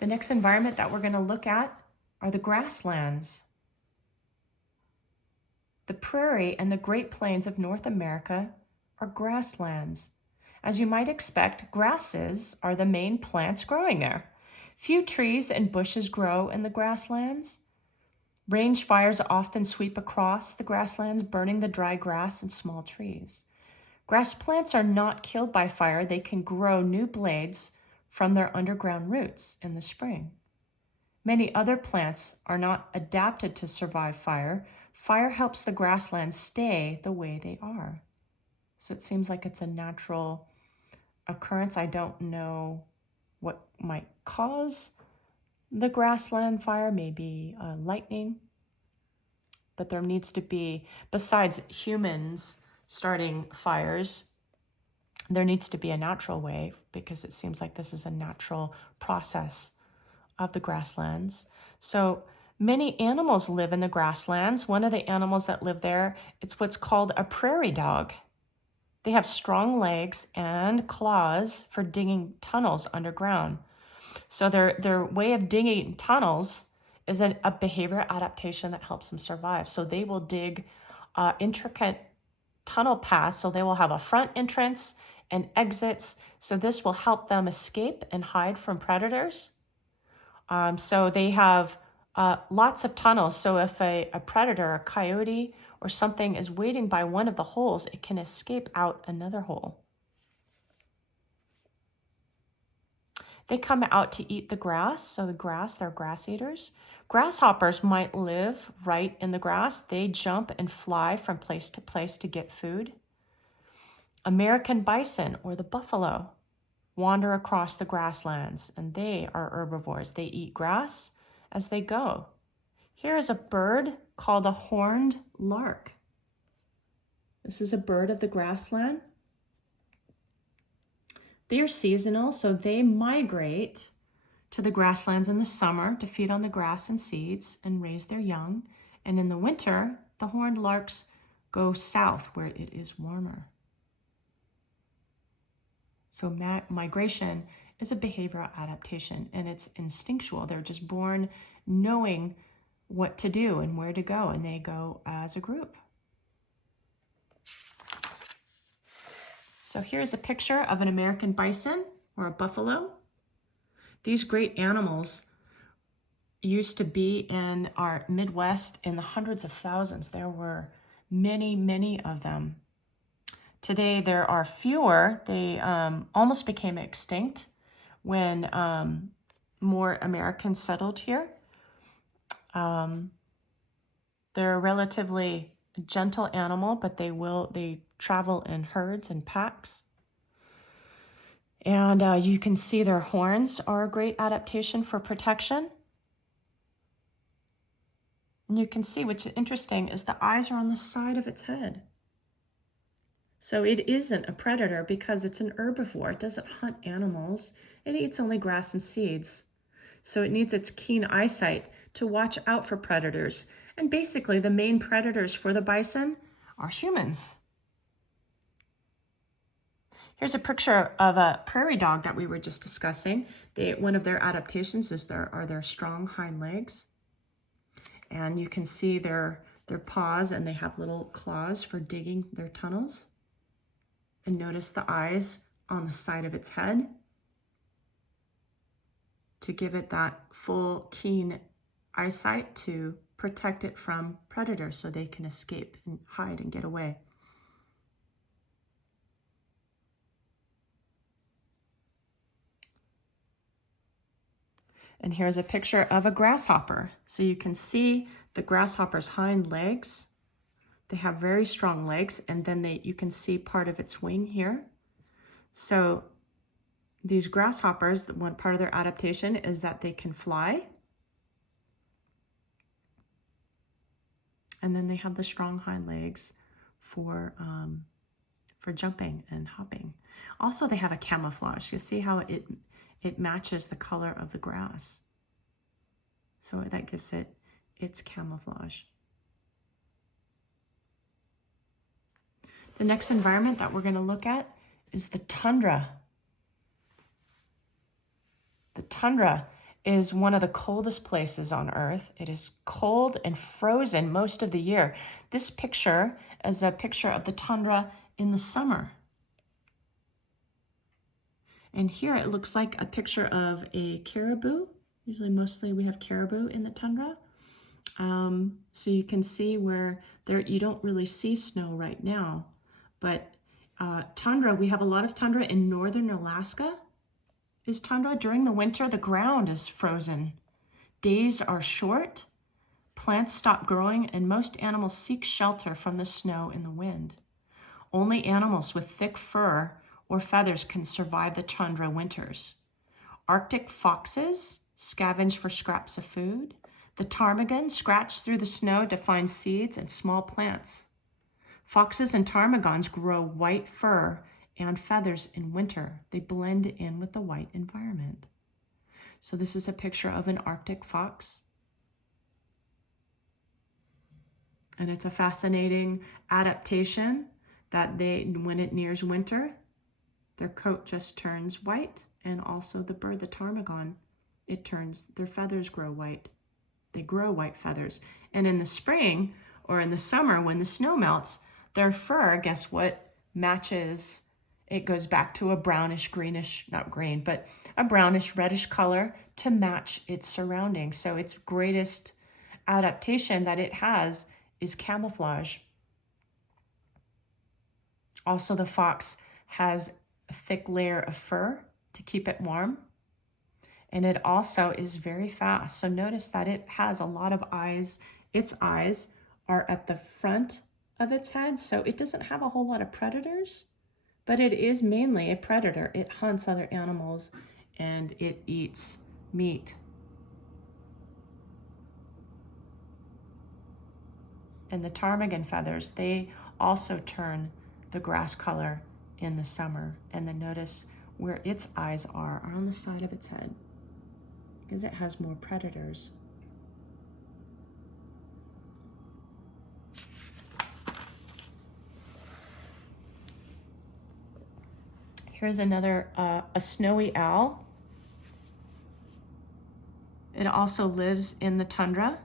The next environment that we're going to look at are the grasslands. The prairie and the Great Plains of North America are grasslands. As you might expect, grasses are the main plants growing there. Few trees and bushes grow in the grasslands. Range fires often sweep across the grasslands, burning the dry grass and small trees. Grass plants are not killed by fire. They can grow new blades from their underground roots in the spring. Many other plants are not adapted to survive fire. Fire helps the grasslands stay the way they are. So it seems like it's a natural occurrence. I don't know what might cause the grassland fire, maybe lightning. But there needs to be, besides humans starting fires, there needs to be a natural way, because it seems like this is a natural process of the grasslands. So many animals live in the grasslands. One of the animals that live there, it's what's called a prairie dog. They have strong legs and claws for digging tunnels underground. So their way of digging tunnels is a behavioral adaptation that helps them survive. So they will dig intricate tunnel paths. So they will have a front entrance and exits. So this will help them escape and hide from predators. So they have lots of tunnels. So if a predator, a coyote, or something is waiting by one of the holes, it can escape out another hole. They come out to eat the grass. So the grass, they're grass eaters. Grasshoppers might live right in the grass. They jump and fly from place to place to get food. American bison, or the buffalo, wander across the grasslands, and they are herbivores. They eat grass as they go. Here is a bird called a horned lark. This is a bird of the grassland. They are seasonal, so they migrate to the grasslands in the summer to feed on the grass and seeds and raise their young. And in the winter, the horned larks go south where it is warmer. So migration is a behavioral adaptation, and it's instinctual. They're just born knowing what to do and where to go, and they go as a group. So here's a picture of an American bison or a buffalo. These great animals used to be in our Midwest in the hundreds of thousands. There were many, many of them. Today, there are fewer. They almost became extinct when more Americans settled here. They're a relatively gentle animal, but they travel in herds and packs. And you can see their horns are a great adaptation for protection. And you can see what's interesting is the eyes are on the side of its head. So it isn't a predator because it's an herbivore. It doesn't hunt animals. It eats only grass and seeds. So it needs its keen eyesight to watch out for predators. And basically the main predators for the bison are humans. Here's a picture of a prairie dog that we were just discussing. One of their adaptations is their strong hind legs. And you can see their paws, and they have little claws for digging their tunnels. And notice the eyes on the side of its head to give it that full, keen eyesight to protect it from predators so they can escape and hide and get away. And here's a picture of a grasshopper. So you can see the grasshopper's hind legs. They have very strong legs, and then you can see part of its wing here. So these grasshoppers, one part of their adaptation is that they can fly. And then they have the strong hind legs for jumping and hopping. Also, they have a camouflage. You see how it matches the color of the grass. So that gives it its camouflage. The next environment that we're going to look at is the tundra. The tundra is one of the coldest places on Earth. It is cold and frozen most of the year. This picture is a picture of the tundra in the summer. And here it looks like a picture of a caribou. Usually mostly we have caribou in the tundra. So you can see where there you don't really see snow right now. But tundra, we have a lot of tundra in northern Alaska. Is tundra during the winter, the ground is frozen. Days are short, plants stop growing, and most animals seek shelter from the snow and the wind. Only animals with thick fur or feathers can survive the tundra winters. Arctic foxes scavenge for scraps of food. The ptarmigan scratch through the snow to find seeds and small plants. Foxes and ptarmigans grow white fur and feathers in winter. They blend in with the white environment. So this is a picture of an Arctic fox. And it's a fascinating adaptation that when it nears winter, their coat just turns white, and also the bird, the ptarmigan, their feathers grow white. They grow white feathers. And in the spring or in the summer when the snow melts, their fur, guess what, matches. It goes back to a brownish, greenish, not green, but a brownish, reddish color to match its surroundings. So its greatest adaptation that it has is camouflage. Also, the fox has a thick layer of fur to keep it warm. And it also is very fast. So notice that it has a lot of eyes. Its eyes are at the front of its head, so it doesn't have a whole lot of predators, but it is mainly a predator. It hunts other animals and it eats meat. And the ptarmigan feathers, they also turn the grass color in the summer. And then notice where its eyes are on the side of its head, because it has more predators. Here's another, a snowy owl. It also lives in the tundra.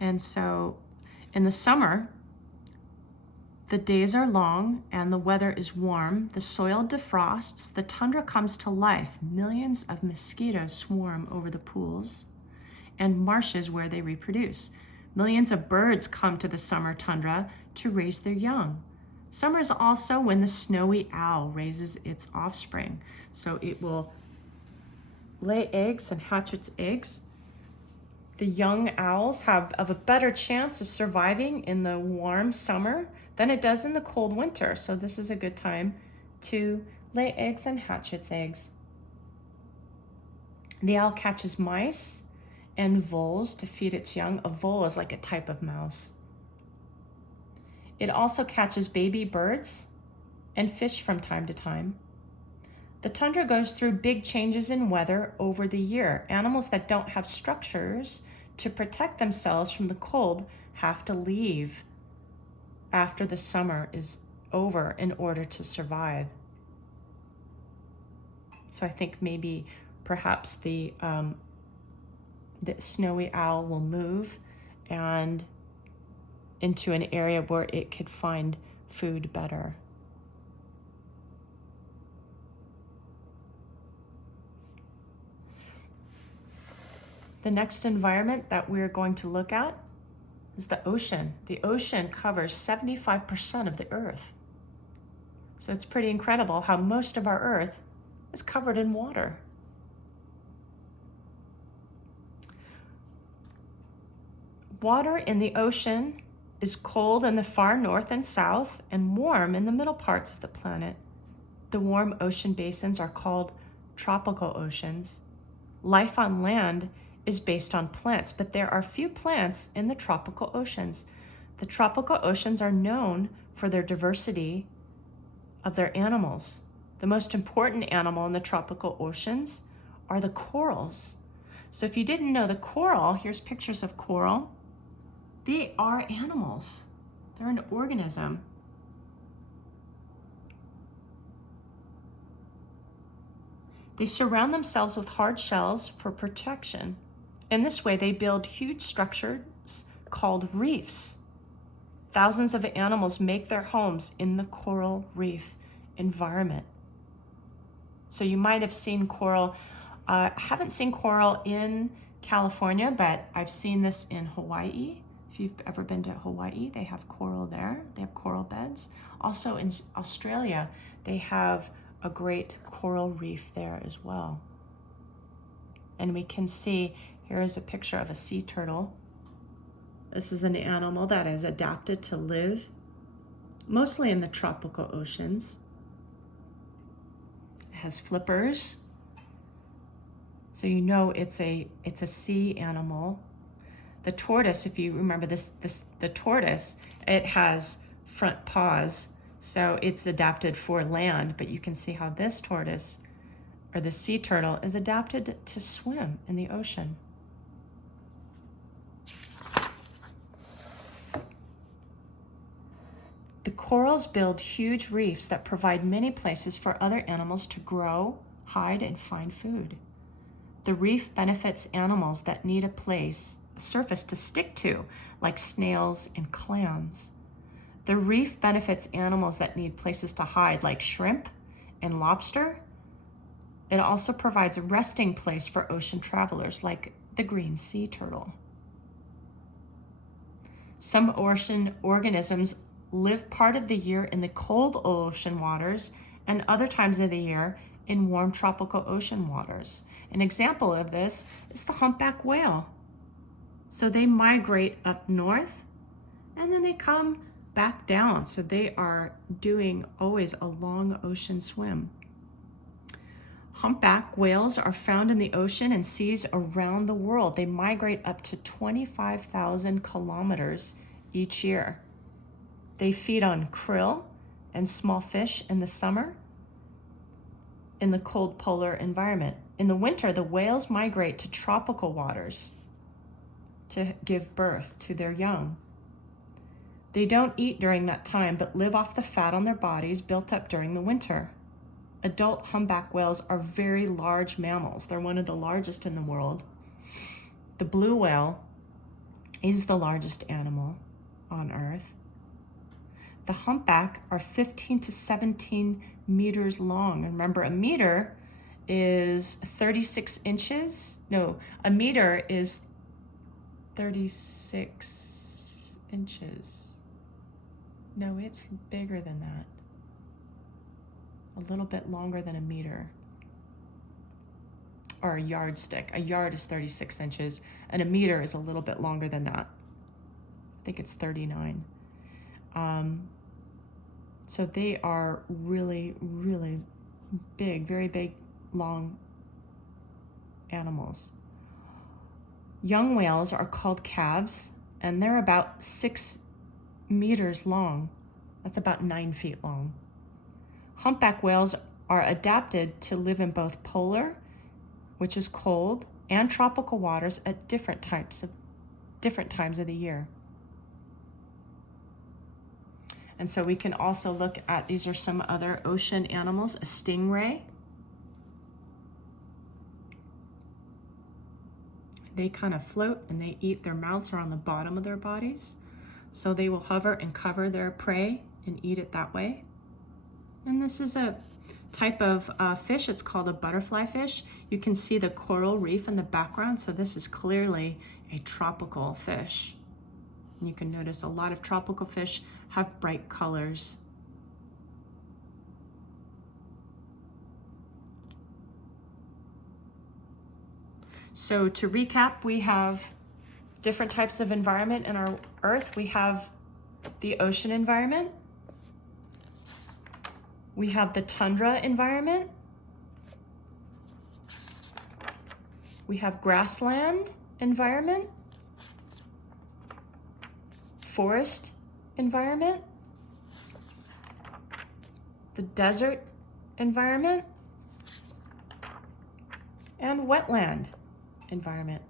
And so in the summer, the days are long and the weather is warm. The soil defrosts, the tundra comes to life. Millions of mosquitoes swarm over the pools and marshes where they reproduce. Millions of birds come to the summer tundra to raise their young. Summer is also when the snowy owl raises its offspring. So it will lay eggs and hatch its eggs. The young owls have a better chance of surviving in the warm summer than it does in the cold winter. So this is a good time to lay eggs and hatch its eggs. The owl catches mice and voles to feed its young. A vole is like a type of mouse. It also catches baby birds and fish from time to time. The tundra goes through big changes in weather over the year. Animals that don't have structures to protect themselves from the cold have to leave after the summer is over in order to survive. So I think maybe perhaps the snowy owl will move and into an area where it could find food better. The next environment that we're going to look at is the ocean. The ocean covers 75% of the Earth. So it's pretty incredible how most of our Earth is covered in water. Water in the ocean is cold in the far north and south and warm in the middle parts of the planet. The warm ocean basins are called tropical oceans. Life on land is based on plants, but there are few plants in the tropical oceans. The tropical oceans are known for their diversity of their animals. The most important animal in the tropical oceans are the corals. So if you didn't know, the coral, here's pictures of coral. They are animals. They're an organism. They surround themselves with hard shells for protection. In this way, they build huge structures called reefs. Thousands of animals make their homes in the coral reef environment. So you might have seen coral. I haven't seen coral in California, but I've seen this in Hawaii. If you've ever been to Hawaii, they have coral there. They have coral beds. Also in Australia, they have a great coral reef there as well. And we can see, here is a picture of a sea turtle. This is an animal that is adapted to live mostly in the tropical oceans. It has flippers. So you know it's a sea animal. The tortoise, if you remember the tortoise, it has front paws, so it's adapted for land, but you can see how this tortoise, or the sea turtle, is adapted to swim in the ocean. The corals build huge reefs that provide many places for other animals to grow, hide, and find food. The reef benefits animals that need a surface to stick to, like snails and clams. The reef benefits animals that need places to hide, like shrimp and lobster. It also provides a resting place for ocean travelers, like the green sea turtle. Some ocean organisms live part of the year in the cold ocean waters and other times of the year in warm tropical ocean waters. An example of this is the humpback whale. So they migrate up north and then they come back down. So they are doing always a long ocean swim. Humpback whales are found in the ocean and seas around the world. They migrate up to 25,000 kilometers each year. They feed on krill and small fish in the summer in the cold polar environment. In the winter, the whales migrate to tropical waters to give birth to their young. They don't eat during that time, but live off the fat on their bodies built up during the winter. Adult humpback whales are very large mammals. They're one of the largest in the world. The blue whale is the largest animal on Earth. The humpback are 15 to 17 meters long. And remember, a meter is 36 inches. No, a meter is 36 inches. No, it's bigger than that. A little bit longer than a meter. Or a yardstick. A yard is 36 inches, and a meter is a little bit longer than that. I think it's 39. So they are really, really big, very big, long animals. Young whales are called calves, and they're about 6 meters long. That's about 9 feet long. Humpback whales are adapted to live in both polar, which is cold, and tropical waters at different times of the year. And so we can also look at, these are some other ocean animals, a stingray. They kind of float and they eat, their mouths are on the bottom of their bodies. So they will hover and cover their prey and eat it that way. And this is a type of fish, it's called a butterfly fish. You can see the coral reef in the background, so this is clearly a tropical fish. And you can notice a lot of tropical fish have bright colors. So to recap, we have different types of environment in our Earth. We have the ocean environment. We have the tundra environment. We have grassland environment, forest environment, the desert environment, and wetland environment.